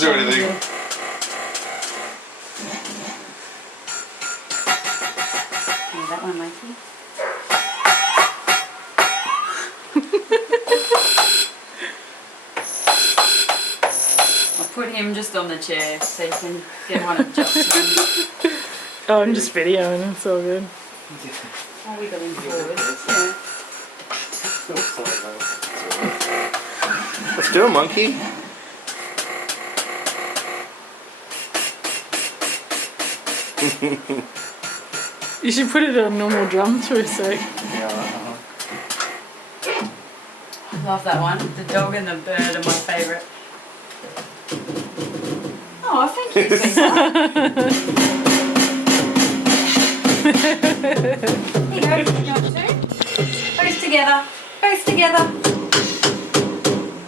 Do anything. Yeah, that one, Mikey. I'll put him just on the chair so you can get one of Justin. Oh, I'm just videoing. It's all good. Oh, we got him forward. Yeah. Let's do a monkey. You should put it on normal drum for a sec. I love that one. The dog and the bird are my favourite. Oh, thank you, sweetheart. Here you go. You want two? Both together. Both together.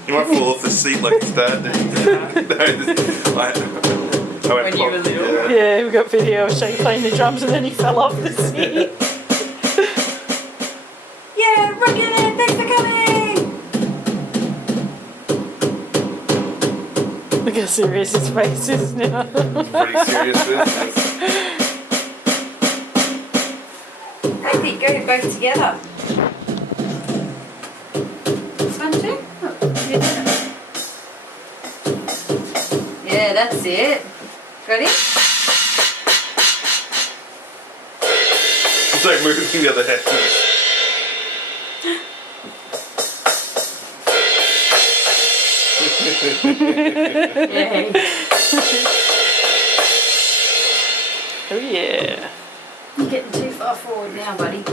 You might fall off the seat like his dad did. I went When you were little. Yeah. Yeah, we got video of Shay playing the drums and then he fell off the seat. Yeah, bring it in. Thanks for coming. Look how serious his face is now. Pretty serious business. Kathy, go both together. This one too? Oh, you did it. Yeah, that's it. Ready? It's like moving the other head. Yay. Oh yeah. You're getting too far forward now, buddy.